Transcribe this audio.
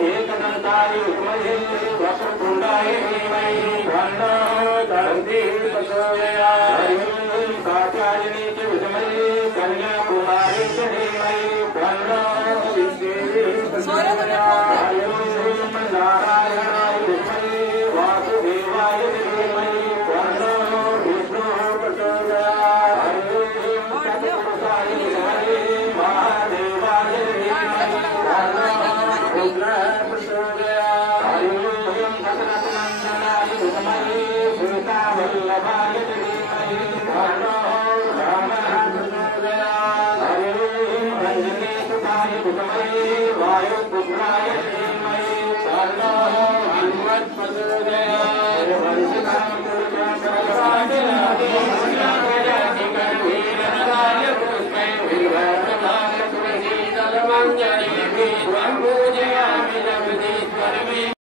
एकदंताय विद्महे वक्रतुंडाय धीमहि तन्नो दन्ति प्रचोदयात्। कात्यायनी च विद्महे कन्याकुमारी च धीमहि तन्नो विद्महे प्रचोदयात्। नारायणाय विद्महे वासुदेवाय धीमहि तन्नो विष्णुः प्रचोदयात्। सत्पुरुषाय विद्महे महादेवाय धीमहि तन्नो रुद्रः प्रचोदयात्। हरिओं दशरथनन्दनाय विद्महे सीतावल्लभाय धीमहि तन्नो रामः प्रचोदयात्। हरिओं अंजनीसुताय विद्महे वायुपुत्राय